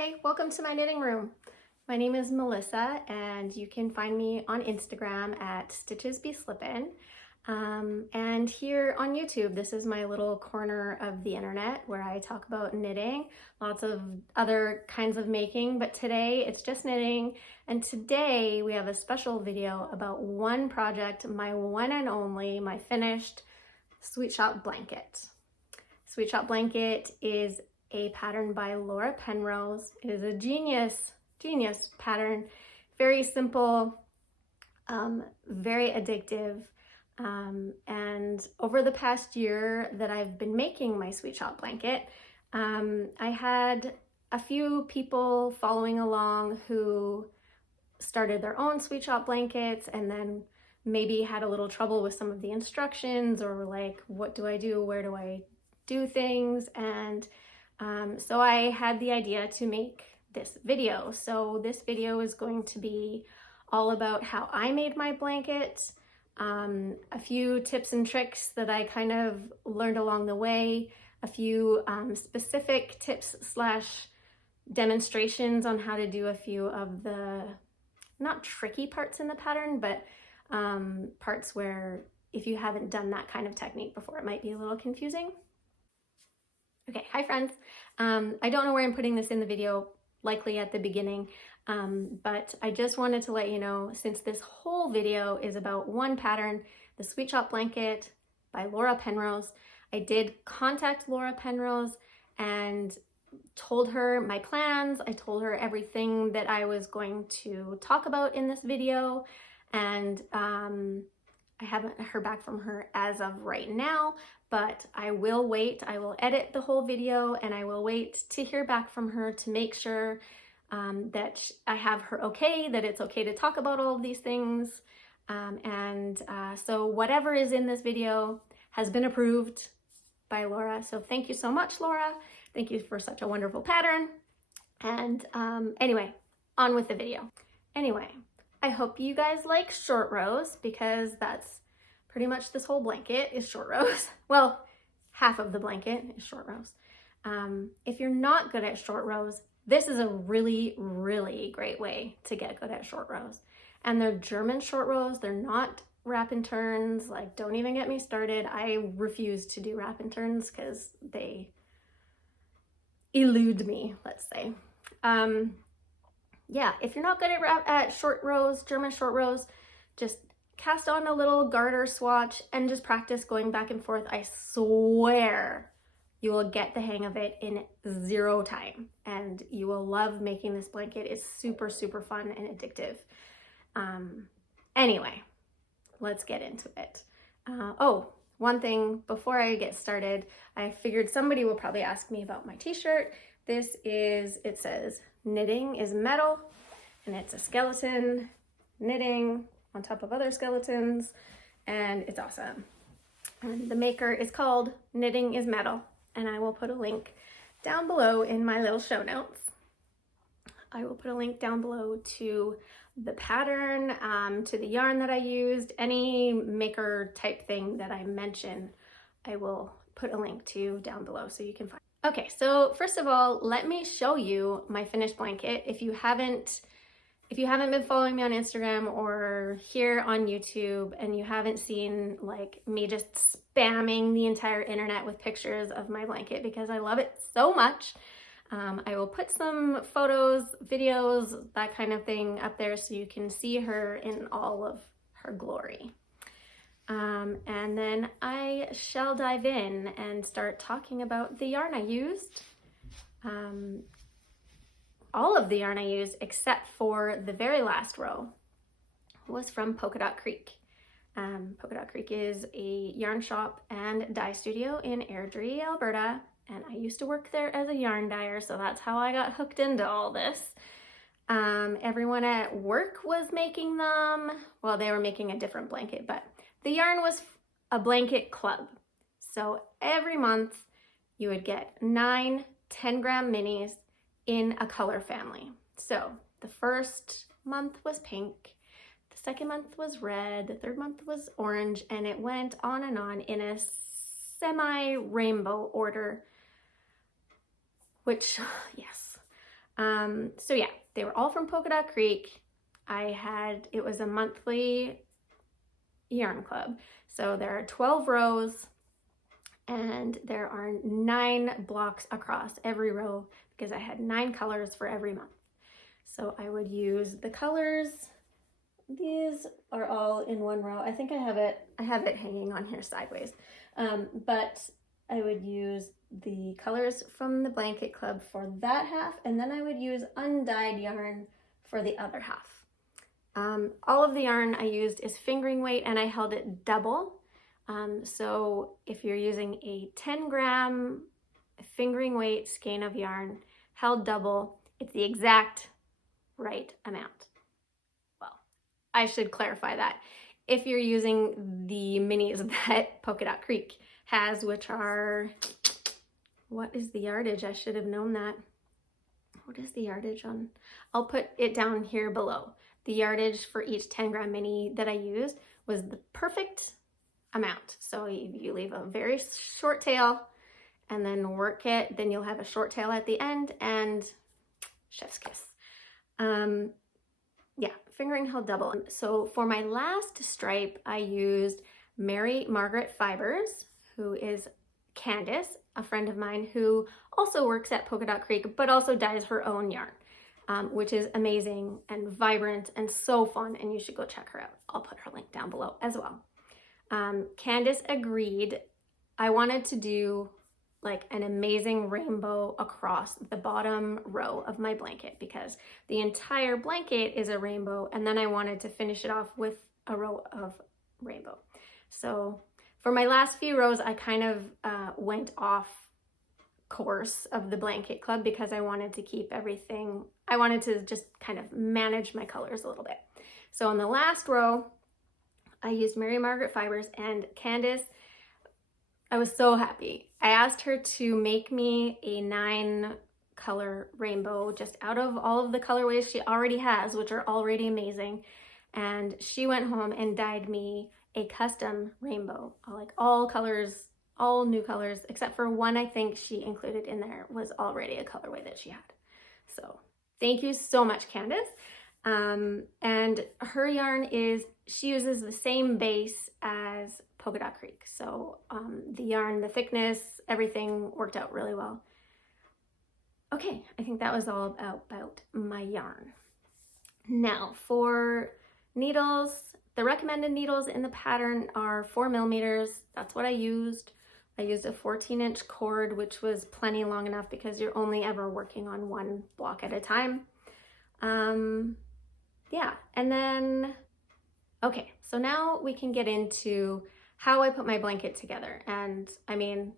Hi, welcome to my knitting room. My name is Melissa and you can find me on Instagram at stitchesbeslippin'. And here on YouTube, this is my little corner of the internet where I talk about knitting, lots of other kinds of making, but today it's just knitting. And today we have a special video about one project, my one and only, my finished Sweet Shop blanket. Sweet Shop blanket is a pattern by Laura Penrose. It is a genius pattern, very simple, very addictive. And over the past year that I've been making my Sweet Shop blanket, I had a few people following along who started their own Sweet Shop blankets and then maybe had a little trouble with some of the instructions or like, what do I do? Where do I do things? And so I had the idea to make this video. So this video is going to be all about how I made my blanket, a few tips and tricks that I kind of learned along the way, a few specific tips slash demonstrations on how to do a few of the not tricky parts in the pattern, but parts where if you haven't done that kind of technique before, it might be a little confusing. Okay, hi friends. I don't know where I'm putting this in the video, likely at the beginning, but I just wanted to let you know, since this whole video is about one pattern, the Sweet Shop blanket by Laura Penrose, I did contact Laura Penrose and told her my plans. I told her everything that I was going to talk about in this video, and I haven't heard back from her as of right now, but I will wait. I will edit the whole video and I will wait to hear back from her to make sure that I have her okay, that it's okay to talk about all of these things. So whatever is in this video has been approved by Laura. So thank you so much, Laura. Thank you for such a wonderful pattern. And anyway, on with the video. Anyway, I hope you guys like short rows because that's pretty much this whole blanket is short rows. Well, half of the blanket is short rows. If you're not good at short rows, this is a really, really great way to get good at short rows. And they're German short rows. They're not wrap and turns. Like, don't even get me started. I refuse to do wrap and turns because they elude me, let's say. Yeah, if you're not good at short rows, German short rows, just cast on a little garter swatch and just practice going back and forth. I swear you will get the hang of it in 0 time and you will love making this blanket. It's super, super fun and addictive. Anyway, let's get into it. Oh, one thing before I get started, I figured somebody will probably ask me about my t-shirt. It says knitting is metal, and it's a skeleton knitting on top of other skeletons, and it's awesome. And the maker is called Knitting is Metal, and I will put a link down below in my little show notes. I will put a link down below to the pattern, to the yarn that I used, any maker type thing that I mention, I will put a link to down below so you can find. Okay, so first of all, let me show you my finished blanket. If you haven't been following me on Instagram or here on YouTube and you haven't seen like me just spamming the entire internet with pictures of my blanket because I love it so much, I will put some photos, videos, that kind of thing up there so you can see her in all of her glory. And then I shall dive in and start talking about the yarn I used. All of the yarn I used except for the very last row was from Polka Creek. Polka Creek is a yarn shop and dye studio in Airdrie, Alberta, and I used to work there as a yarn dyer, so that's how I got hooked into all this. Everyone at work was making them. Well, they were making a different blanket, but the yarn was a blanket club. So every month you would get 9 10-gram minis in a color family. So the first month was pink, the second month was red, the third month was orange, and it went on and on in a semi-rainbow order, which, yes. So yeah, they were all from Polka Dot Creek. It was a monthly yarn club. So there are 12 rows and there are 9 blocks across every row because I had 9 colors for every month. So I would use the colors. These are all in one row. I think I have it hanging on here sideways. But I would use the colors from the blanket club for that half, and then I would use undyed yarn for the other half. All of the yarn I used is fingering weight, and I held it double. So if you're using a 10-gram fingering weight skein of yarn held double, it's the exact right amount. Well, I should clarify that. If you're using the minis that Polka Dot Creek has, which are, what is the yardage? I should have known that. What is the yardage on? I'll put it down here below. The yardage for each 10-gram mini that I used was the perfect amount. So you leave a very short tail and then work it, then you'll have a short tail at the end and chef's kiss. Yeah, fingering held double. So for my last stripe, I used Margaret fibers, who is Candace, a friend of mine who also works at Polka Dot Creek, but also dyes her own yarn, which is amazing and vibrant and so fun, and you should go check her out. I'll put her link down below as well. Candace agreed. I wanted to do like an amazing rainbow across the bottom row of my blanket because the entire blanket is a rainbow, and then I wanted to finish it off with a row of rainbow. So for my last few rows, I kind of went off course of the blanket club because I wanted to keep everything, I wanted to just kind of manage my colors a little bit. So on the last row, I used Margaret fibers, and Candace, I was so happy. I asked her to make me a 9-color rainbow just out of all of the colorways she already has, which are already amazing. And she went home and dyed me a custom rainbow, like all colors, all new colors, except for one I think she included in there was already a colorway that she had. So thank you so much, Candace. And her yarn she uses the same base as Polka Dot Creek. So the yarn, the thickness, everything worked out really well. Okay, I think that was all about my yarn. Now for needles, the recommended needles in the pattern are 4 millimeters. That's what I used. I used a 14-inch cord, which was plenty long enough because you're only ever working on one block at a time. Yeah, and then, okay, so now we can get into how I put my blanket together. And I mean,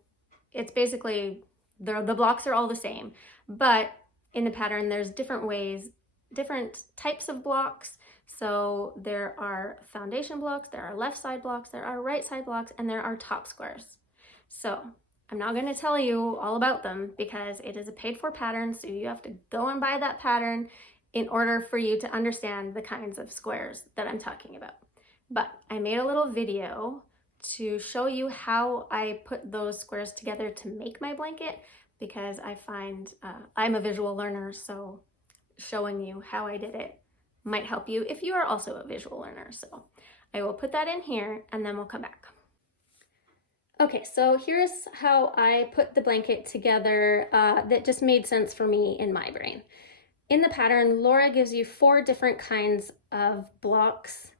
it's basically, the blocks are all the same, but in the pattern, there's different ways, different types of blocks. So there are foundation blocks, there are left side blocks, there are right side blocks, and there are top squares. So I'm not going to tell you all about them because it is a paid for pattern. So you have to go and buy that pattern in order for you to understand the kinds of squares that I'm talking about. But I made a little video to show you how I put those squares together to make my blanket because I find I'm a visual learner, so showing you how I did it might help you if you are also a visual learner. So I will put that in here and then we'll come back. Okay, so here's how I put the blanket together that just made sense for me in my brain. In the pattern, Laura gives you 4 different kinds of blocks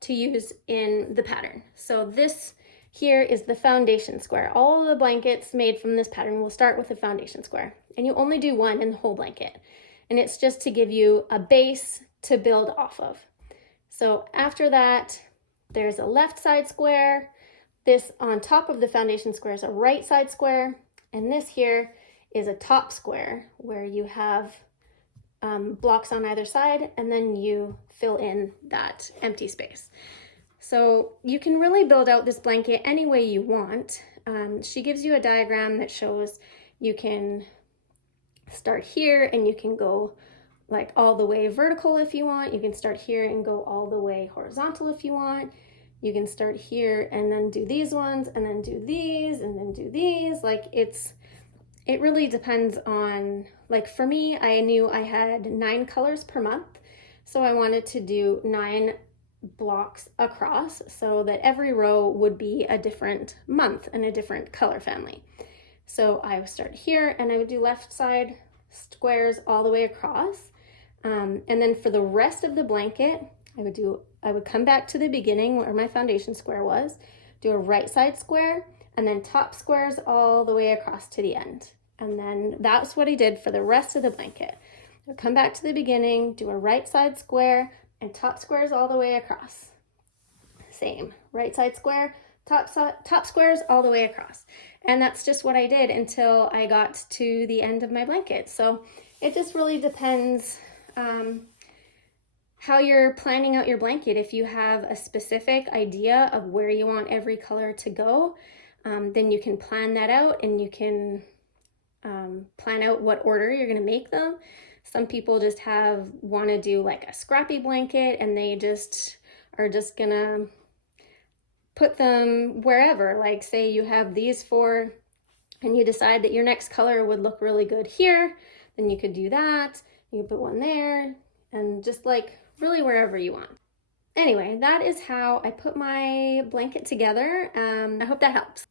to use in the pattern. So this here is the foundation square. All of the blankets made from this pattern will start with a foundation square, and you only do one in the whole blanket. And it's just to give you a base to build off of. So after that, there's a left side square. This on top of the foundation square is a right side square. And this here is a top square where you have blocks on either side, and then you fill in that empty space. So you can really build out this blanket any way you want. She gives you a diagram that shows you can start here and you can go like all the way vertical if you want. You can start here and go all the way horizontal if you want. You can start here and then do these ones and then do these and then do these. Like it's it really depends on, like for me, I knew I had 9 colors per month. So I wanted to do 9 blocks across so that every row would be a different month and a different color family. So I would start here and I would do left side squares all the way across. And then for the rest of the blanket, I would come back to the beginning where my foundation square was, do a right side square, and then top squares all the way across to the end. And then that's what I did for the rest of the blanket. I would come back to the beginning, do a right side square, and top squares all the way across. Same, right side square, top squares all the way across. And that's just what I did until I got to the end of my blanket. So it just really depends how you're planning out your blanket. If you have a specific idea of where you want every color to go, then you can plan that out, and you can plan out what order you're going to make them. Some people just want to do like a scrappy blanket, and they are just gonna put them wherever. Like say you have these 4 and you decide that your next color would look really good here, then you could do that. You could put one there, and just like really wherever you want. Anyway, that is how I put my blanket together. I hope that helps.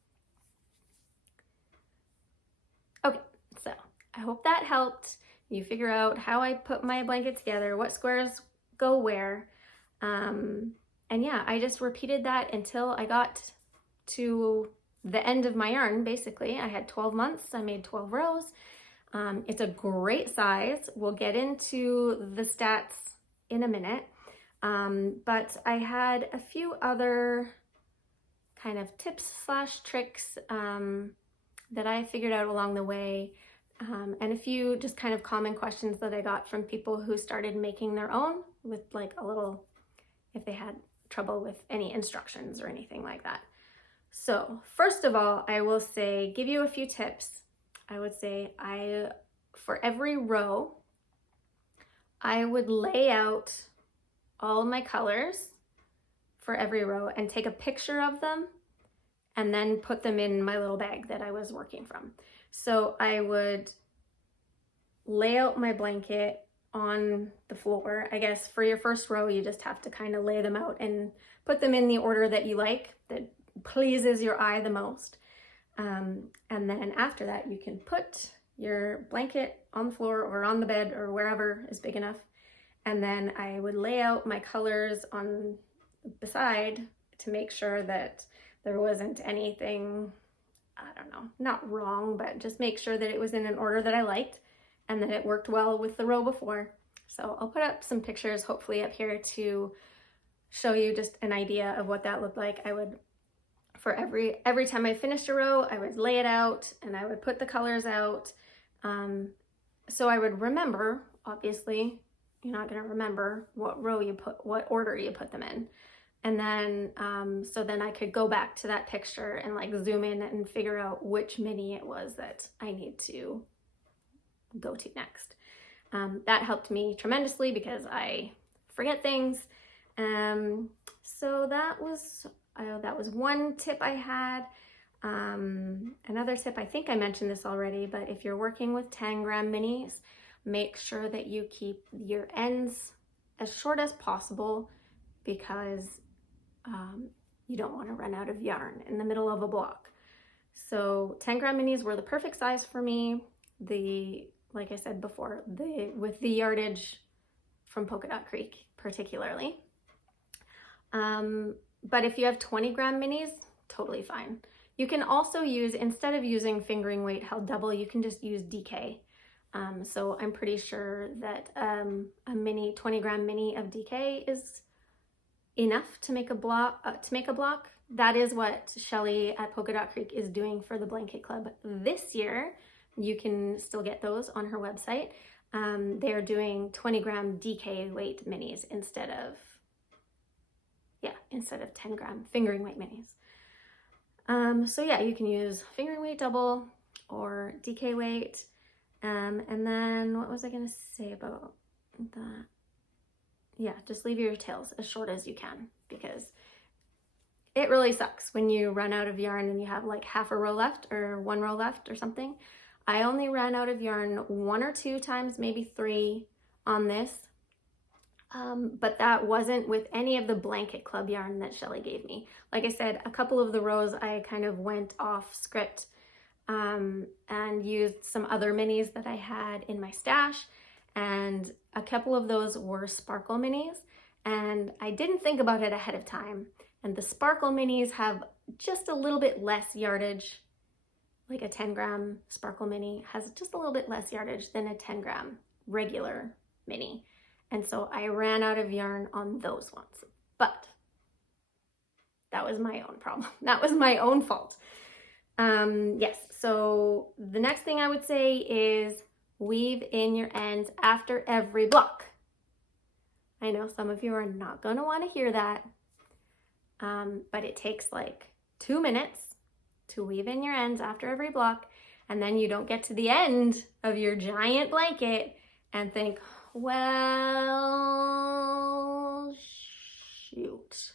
Okay, so I hope that helped you figure out how I put my blanket together, what squares go where. And yeah, I just repeated that until I got to the end of my yarn. Basically, I had 12 months, I made 12 rows. It's a great size. We'll get into the stats in a minute. But I had a few other kind of tips / tricks that I figured out along the way. And a few just kind of common questions that I got from people who started making their own with like a little, if they had trouble with any instructions or anything like that. So first of all, I will say, give you a few tips. I would say for every row, I would lay out all my colors for every row and take a picture of them and then put them in my little bag that I was working from. So I would lay out my blanket on the floor. I guess for your first row, you just have to kind of lay them out and put them in the order that you like, that pleases your eye the most. And then after that, you can put your blanket on the floor or on the bed or wherever is big enough. And then I would lay out my colors on beside to make sure that there wasn't anything, I don't know, not wrong, but just make sure that it was in an order that I liked and that it worked well with the row before. So I'll put up some pictures hopefully up here to show you just an idea of what that looked like. I would, for every time I finished a row, I would lay it out and I would put the colors out. So I would remember, obviously, you're not going to remember what row you put, what order you put them in. And then, so then I could go back to that picture and like zoom in and figure out which mini it was that I need to go to next. That helped me tremendously because I forget things. So that was one tip I had. Another tip, I think I mentioned this already, but if you're working with 10-gram minis, make sure that you keep your ends as short as possible because you don't want to run out of yarn in the middle of a block. So 10-gram minis were the perfect size for me. Like I said before, with the yardage from Polka Dot Creek particularly. But if you have 20-gram minis, totally fine. You can also use, instead of using fingering weight held double, you can just use DK. So I'm pretty sure that a 20-gram mini of DK is enough to make a block. That is what Shelly at Polka Dot Creek is doing for the Blanket Club this year. You can still get those on her website. They're doing 20-gram DK weight minis instead of 10-gram fingering weight minis. So yeah, you can use fingering weight double or DK weight. And then what was I gonna say about that? Yeah, just leave your tails as short as you can because it really sucks when you run out of yarn and you have like half a row left or one row left or something. I only ran out of yarn 1 or 2 times, maybe 3 on this. But that wasn't with any of the blanket club yarn that Shelly gave me. Like I said, a couple of the rows I kind of went off script and used some other minis that I had in my stash, and a couple of those were sparkle minis, and I didn't think about it ahead of time. And the sparkle minis have just a little bit less yardage. Like a 10-gram sparkle mini has just a little bit less yardage than a 10-gram regular mini. And so I ran out of yarn on those ones, but that was my own problem. That was my own fault. Yes, so the next thing I would say is weave in your ends after every block. I know some of you are not gonna wanna hear that, but it takes like 2 minutes to weave in your ends after every block, and then you don't get to the end of your giant blanket and think, well, shoot.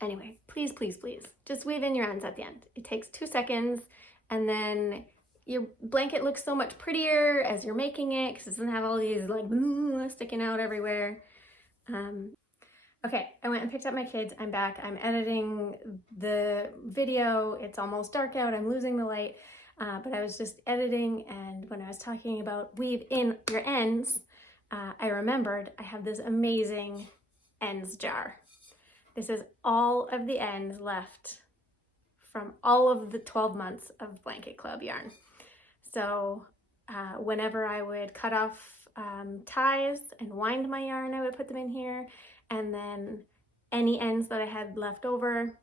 Anyway, please, please, please, just weave in your ends at the end. It takes 2 seconds, and then your blanket looks so much prettier as you're making it because it doesn't have all these like sticking out everywhere. Okay, I went and picked up my kids. I'm back. I'm editing the video. It's almost dark out. I'm losing the light. But I was just editing, and when I was talking about weave in your ends, I remembered I have this amazing ends jar. This is all of the ends left from all of the 12 months of Blanket Club yarn. So whenever I would cut off ties and wind my yarn, I would put them in here. And then any ends that I had left over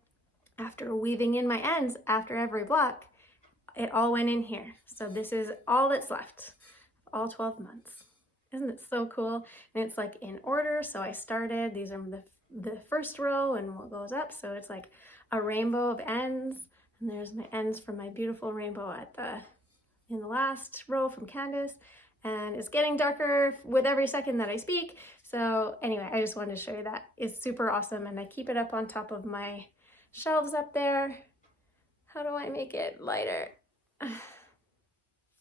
after weaving in my ends after every block, it all went in here. So this is all that's left, all 12 months. Isn't it so cool? And it's like in order. So I started, these are the first row and what goes up. So it's like a rainbow of ends. And there's my ends from my beautiful rainbow in the last row from Candace. And it's getting darker with every second that I speak. So anyway, I just wanted to show you that. It's super awesome, and I keep it up on top of my shelves up there. How do I make it lighter?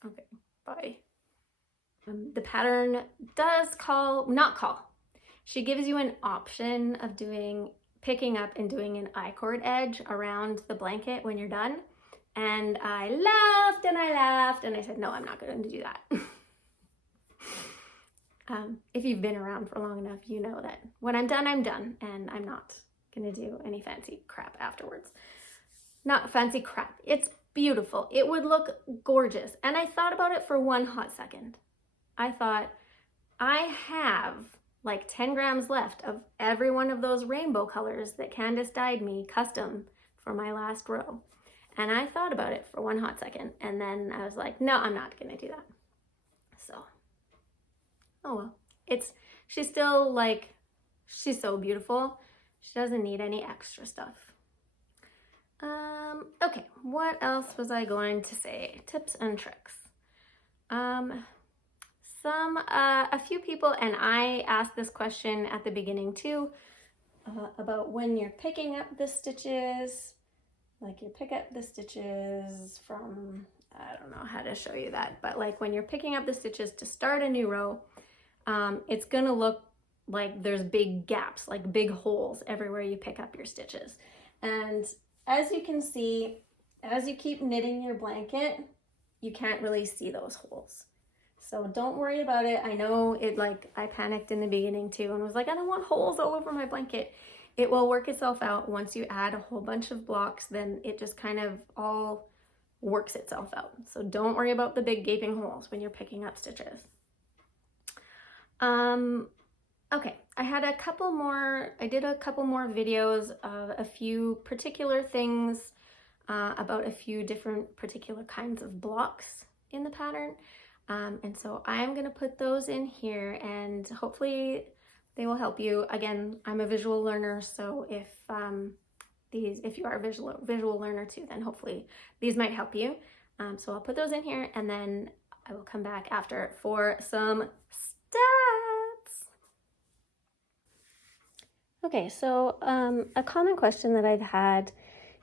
Okay, bye. The pattern does she gives you an option of picking up and doing an I-cord edge around the blanket when you're done. And I laughed and I laughed and I said, no, I'm not going to do that. If you've been around for long enough, you know that when I'm done, and I'm not gonna do any fancy crap afterwards. Not fancy crap, it's beautiful. It would look gorgeous. And I thought about it for one hot second. I thought, I have like 10 grams left of every one of those rainbow colors that Candace dyed me custom for my last row. And I thought about it for one hot second, and then I was like, no, I'm not gonna do that. So, oh well. She's still like, she's so beautiful. She doesn't need any extra stuff. Okay, what else was I going to say? Tips and tricks. A few people, and I asked this question at the beginning too, about when you're picking up the stitches, like you pick up the stitches from, I don't know how to show you that, but like when you're picking up the stitches to start a new row, it's gonna look like there's big gaps, like big holes everywhere you pick up your stitches. And as you can see, as you keep knitting your blanket, you can't really see those holes. So don't worry about it. I know I panicked in the beginning too and was like, I don't want holes all over my blanket. It will work itself out. Once you add a whole bunch of blocks, then it just kind of all works itself out. So don't worry about the big gaping holes when you're picking up stitches. Okay, I did a couple more videos of a few particular things about a few different particular kinds of blocks in the pattern. And so I am gonna put those in here, and hopefully they will help you. Again, I'm a visual learner, so if you are a visual learner too, then hopefully these might help you. So I'll put those in here, and then I will come back after for some stats. Okay, so a common question that I've had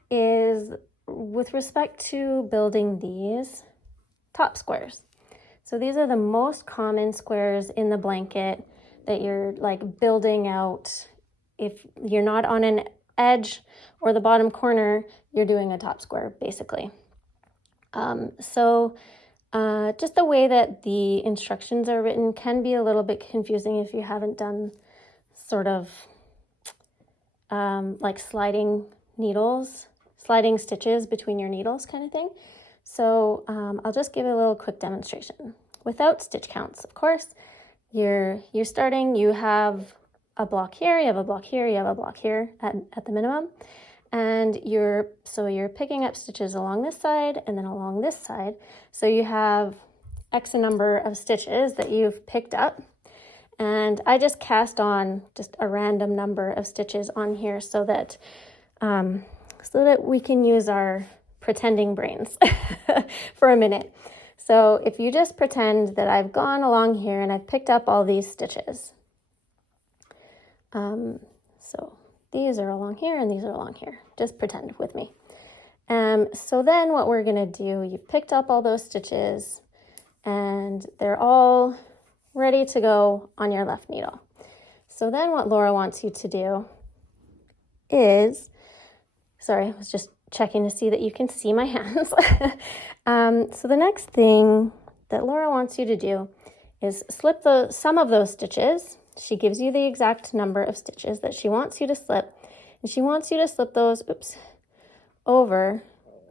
is with respect to building these top squares. So these are the most common squares in the blanket that you're like building out. If you're not on an edge or the bottom corner, you're doing a top square basically. Just the way that the instructions are written can be a little bit confusing if you haven't done sort of like sliding stitches between your needles kind of thing. So I'll just give a little quick demonstration. Without stitch counts, of course, you're starting, you have a block here, you have a block here, you have a block here at the minimum. And you're picking up stitches along this side and then along this side. So you have X number of stitches that you've picked up. And I just cast on just a random number of stitches on here so that we can use our pretending brains for a minute. So if you just pretend that I've gone along here and I've picked up all these stitches. So these are along here and these are along here. Just pretend with me. So then what we're going to do, you've picked up all those stitches and they're all ready to go on your left needle. So then what Laura wants you to do is, sorry, I was just checking to see that you can see my hands. So the next thing that Laura wants you to do is slip some of those stitches. She gives you the exact number of stitches that she wants you to slip. And she wants you to slip those, over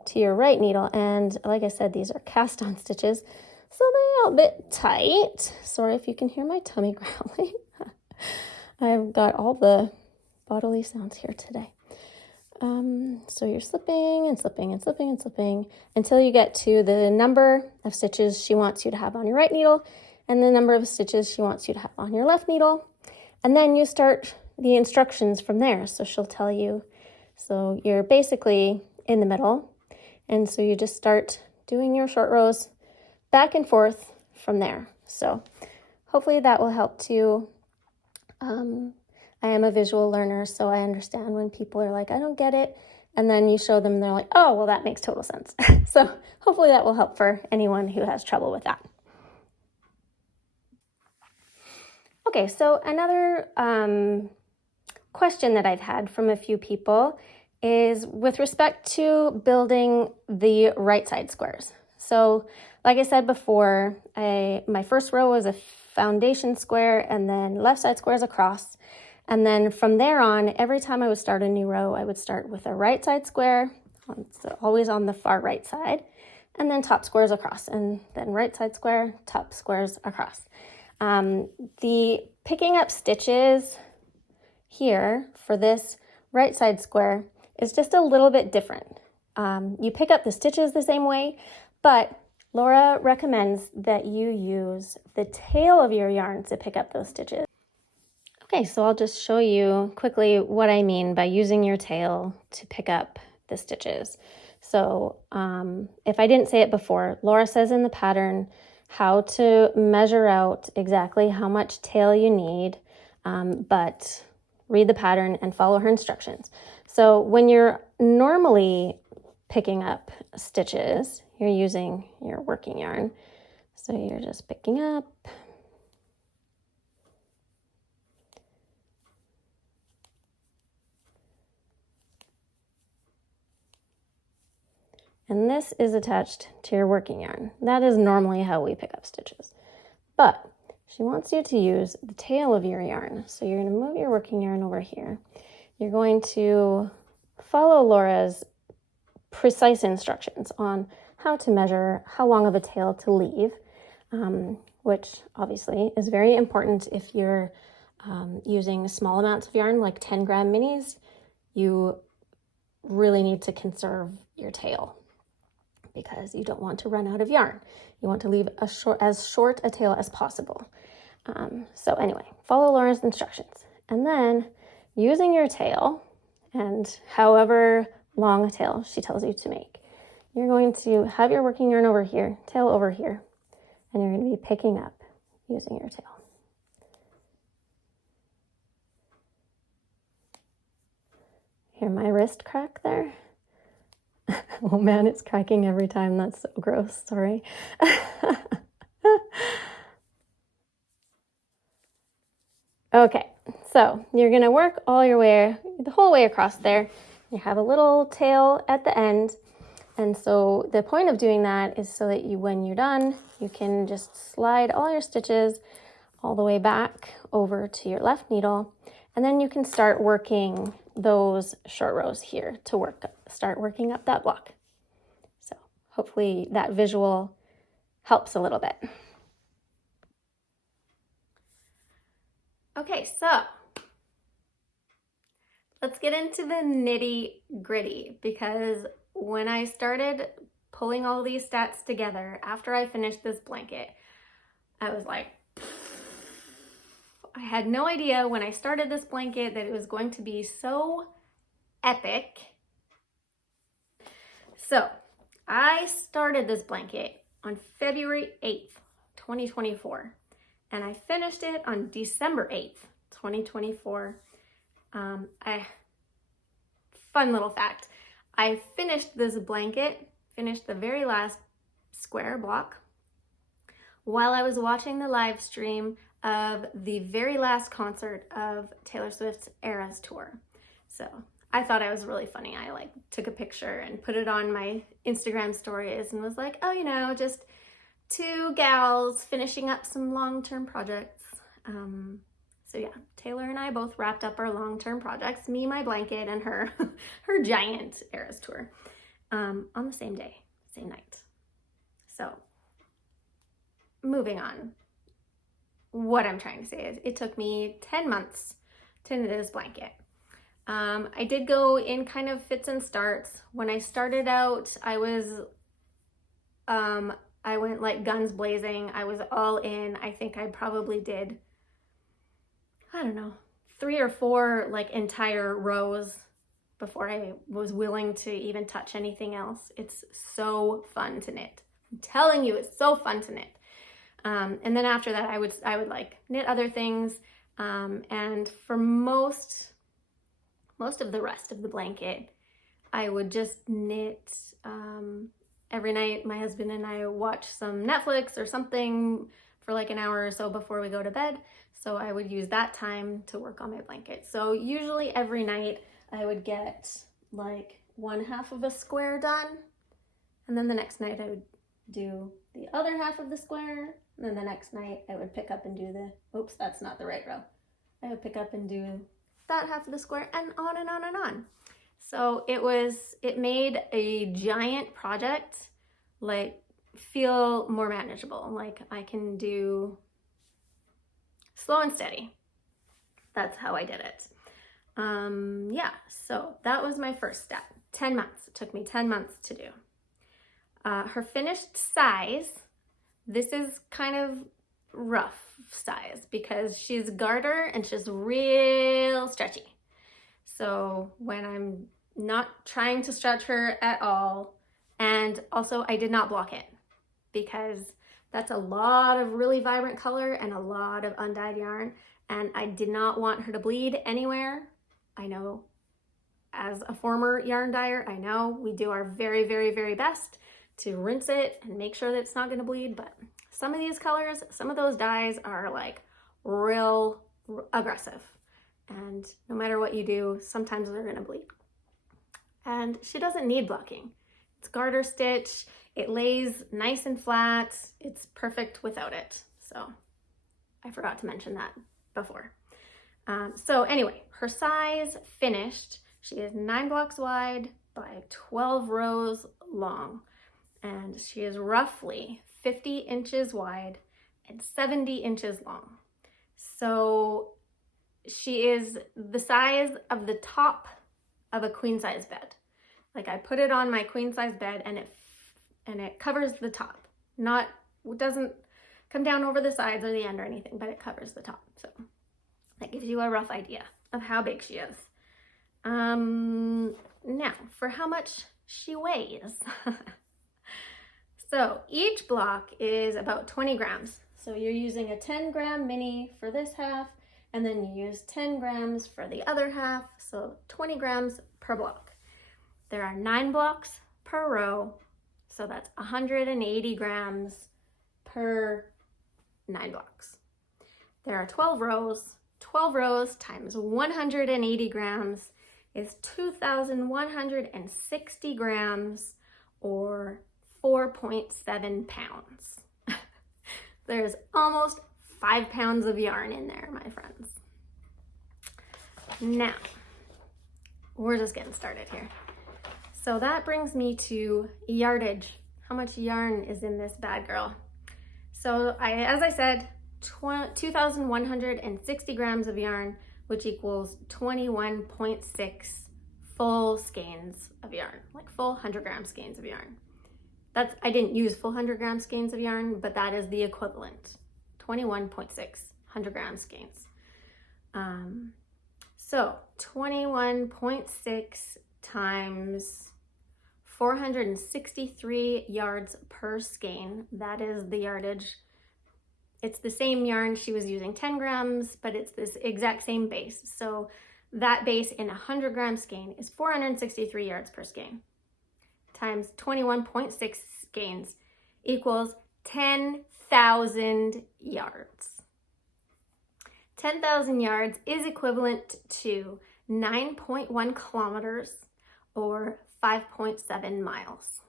to your right needle. And like I said, these are cast on stitches, so they're a bit tight. Sorry if you can hear my tummy growling. I've got all the bodily sounds here today. So you're slipping and slipping and slipping and slipping until you get to the number of stitches she wants you to have on your right needle and the number of stitches she wants you to have on your left needle. And then you start the instructions from there. So she'll tell you, so you're basically in the middle. And so you just start doing your short rows back and forth from there. So hopefully that will help too. I am a visual learner, so I understand when people are like, I don't get it. And then you show them and they're like, oh, well, that makes total sense. So hopefully that will help for anyone who has trouble with that. Okay, so another question that I've had from a few people is with respect to building the right side squares. So like I said before, my first row was a foundation square and then left side squares across. And then from there on, every time I would start a new row, I would start with a right side square, so always on the far right side, and then top squares across, and then right side square, top squares across. The picking up stitches here for this right side square is just a little bit different. You pick up the stitches the same way, but Laura recommends that you use the tail of your yarn to pick up those stitches. Okay, so I'll just show you quickly what I mean by using your tail to pick up the stitches. So if I didn't say it before, Laura says in the pattern how to measure out exactly how much tail you need, but read the pattern and follow her instructions. So when you're normally picking up stitches, you're using your working yarn. So you're just picking up. And this is attached to your working yarn. That is normally how we pick up stitches. But she wants you to use the tail of your yarn. So you're going to move your working yarn over here. You're going to follow Laura's precise instructions on how to measure how long of a tail to leave, which obviously is very important if you're using small amounts of yarn like 10-gram minis. You really need to conserve your tail because you don't want to run out of yarn. You want to leave as short a tail as possible. So anyway, follow Laura's instructions. And then using your tail, and however long a tail she tells you to make, you're going to have your working yarn over here, tail over here, and you're going to be picking up using your tail. Hear my wrist crack there? Oh man, it's cracking every time. That's so gross. Sorry. Okay, so you're gonna work all your way, the whole way across there. You have a little tail at the end. And so the point of doing that is so that when you're done, you can just slide all your stitches all the way back over to your left needle. And then you can start working those short rows here to start working up that block. So hopefully that visual helps a little bit. Okay, so let's get into the nitty gritty, because when I started pulling all these stats together after I finished this blanket, I was like, I had no idea when I started this blanket that it was going to be so epic. So I started this blanket on February 8th, 2024, and I finished it on December 8th, 2024. Fun little fact, I finished this blanket, finished the very last square block, while I was watching the live stream of the very last concert of Taylor Swift's Eras tour. So I thought I was really funny. I took a picture and put it on my Instagram stories and was like, oh, you know, just two gals finishing up some long-term projects. So yeah, Taylor and I both wrapped up our long-term projects, me, my blanket, and her giant Eras tour, on the same day, same night. So moving on, what I'm trying to say is it took me 10 months to knit this blanket. I did go in kind of fits and starts. When I started out, I went like guns blazing. I was all in. I think I probably did, I don't know, 3 or 4 like entire rows before I was willing to even touch anything else. It's so fun to knit. I'm telling you, it's so fun to knit. And then after that, I would like knit other things. And for most of the rest of the blanket, I would just knit. Every night, my husband and I watch some Netflix or something for like an hour or so before we go to bed. So I would use that time to work on my blanket. So usually every night I would get like 1/2 of a square done. And then the next night I would do the other half of the square. And then the next night I would pick up and do oops, that's not the right row. I would pick up and do that half of the square, and on and on and on. So it made a giant project like feel more manageable. Like I can do slow and steady. That's how I did it. Yeah, so that was my first step. 10 months. It took me 10 months to do. Her finished size, this is kind of rough size because she's garter and she's real stretchy. So when I'm not trying to stretch her at all, and also I did not block it because that's a lot of really vibrant color and a lot of undyed yarn, and I did not want her to bleed anywhere. I know, as a former yarn dyer, I know we do our very, very, very best to rinse it and make sure that it's not going to bleed, but some of these colors, some of those dyes are like real aggressive, and no matter what you do, sometimes they're going to bleed. And she doesn't need blocking. It's garter stitch. It lays nice and flat. It's perfect without it. So I forgot to mention that before. So anyway, her size finished. She is 9 blocks wide by 12 rows long, and she is roughly 50 inches wide and 70 inches long. So she is the size of the top of a queen size bed. Like I put it on my queen size bed and it covers the top. It doesn't come down over the sides or the end or anything, but it covers the top. So that gives you a rough idea of how big she is. Now for how much she weighs. So each block is about 20 grams. So you're using a 10-gram mini for this half, and then you use 10 grams for the other half, so 20 grams per block. There are 9 blocks per row. So that's 180 grams per 9 blocks. There are 12 rows. 12 rows times 180 grams is 2,160 grams, or 4.7 pounds. There's almost 5 pounds of yarn in there, my friends. Now, we're just getting started here. So that brings me to yardage. How much yarn is in this bad girl? So as I said, 2,160 grams of yarn, which equals 21.6 full skeins of yarn, like full 100 gram skeins of yarn. I didn't use full 100 gram skeins of yarn, but that is the equivalent, 21.6 100 gram skeins. So 21.6 times 463 yards per skein, that is the yardage. It's the same yarn. She was using 10 grams, but it's this exact same base. So that base in a 100 gram skein is 463 yards per skein times 21.6 skeins equals 10,000 yards. 10,000 yards is equivalent to 9.1 kilometers or 5.7 miles.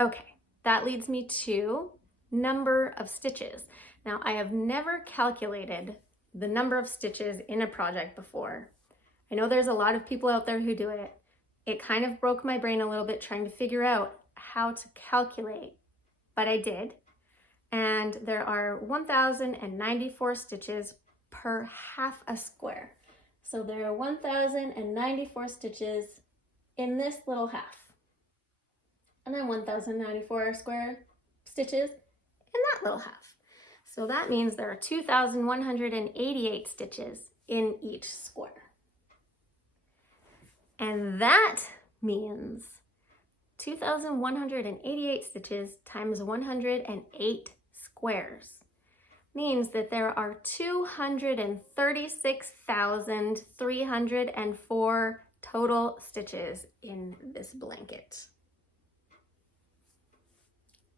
Okay, that leads me to number of stitches. Now, I have never calculated the number of stitches in a project before. I know there's a lot of people out there who do it. It kind of broke my brain a little bit trying to figure out how to calculate, but I did. And there are 1,094 stitches per half a square. So there are 1,094 stitches in this little half. And then 1,094 square stitches in that little half. So that means there are 2,188 stitches in each square. And that means 2,188 stitches times 108 squares means that there are 236,304 total stitches in this blanket.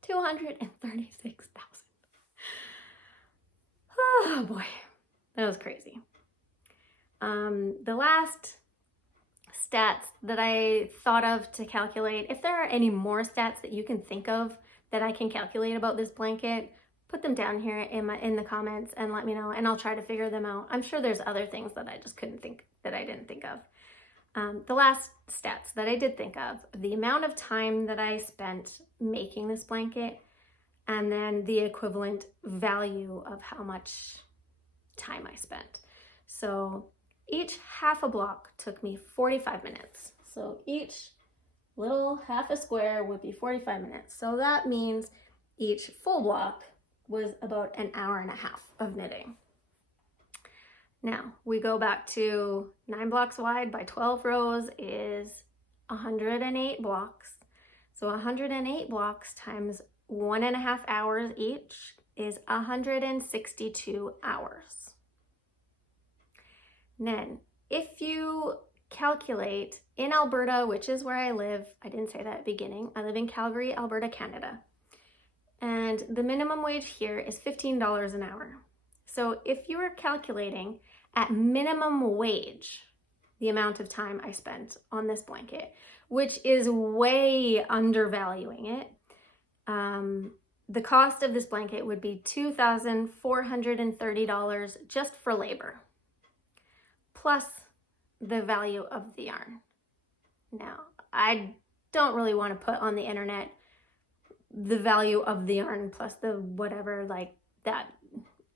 236,000. Oh boy, that was crazy. The last stats that I thought of to calculate, if there are any more stats that you can think of that I can calculate about this blanket, put them down here in the comments and let me know, and I'll try to figure them out. I'm sure there's other things that I just didn't think of. The last stats that I did think of, the amount of time that I spent making this blanket, and then the equivalent value of how much time I spent. So each half a block took me 45 minutes. So each little half a square would be 45 minutes. So that means each full block was about an hour and a half of knitting. Now we go back to 9 blocks wide by 12 rows is 108 blocks. So 108 blocks times 1.5 hours each is 162 hours. Then if you calculate in Alberta, which is where I live, I didn't say that at the beginning, I live in Calgary, Alberta, Canada. And the minimum wage here is $15 an hour. So if you were calculating at minimum wage the amount of time I spent on this blanket, which is way undervaluing it, the cost of this blanket would be $2,430 just for labor, plus the value of the yarn. Now, I don't really want to put on the internet the value of the yarn plus the whatever like that.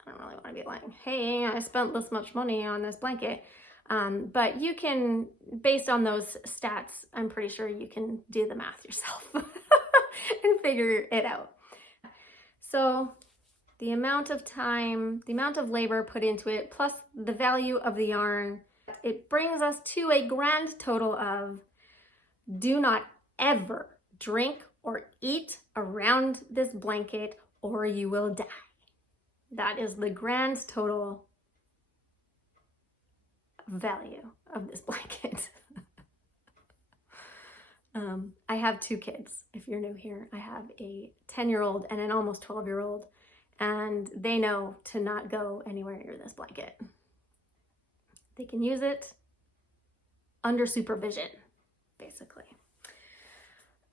I don't really want to be like, hey, I spent this much money on this blanket. But you can, based on those stats, I'm pretty sure you can do the math yourself and figure it out. So the amount of time, the amount of labor put into it, plus the value of the yarn, it brings us to a grand total of, do not ever drink or eat around this blanket or you will die. That is the grand total value of this blanket. I have 2 kids. If you're new here, I have a 10-year-old and an almost 12-year-old, and they know to not go anywhere near this blanket. They can use it under supervision, basically.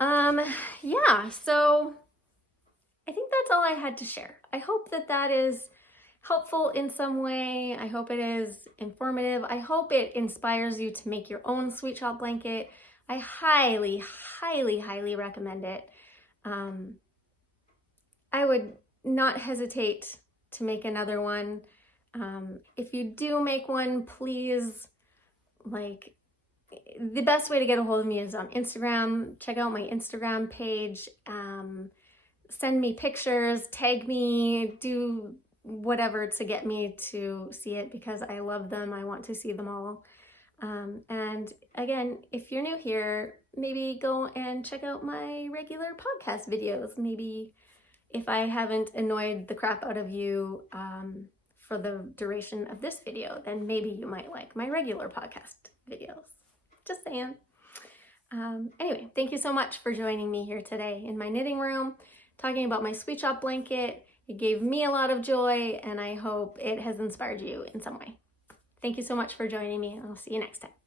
Yeah, so I think that's all I had to share. I hope that that is helpful in some way. I hope it is informative. I hope it inspires you to make your own sweet shop blanket. I highly, highly, highly recommend it. I would not hesitate to make another one. If you do make one, please, like, the best way to get a hold of me is on Instagram. Check out my Instagram page. Send me pictures, tag me, do whatever to get me to see it, because I love them. I want to see them all. And again, if you're new here, maybe go and check out my regular podcast videos. Maybe if I haven't annoyed the crap out of you for the duration of this video, then maybe you might like my regular podcast videos. Just saying. Anyway, thank you so much for joining me here today in my knitting room, talking about my sweet shop blanket. It gave me a lot of joy, and I hope it has inspired you in some way. Thank you so much for joining me. I'll see you next time.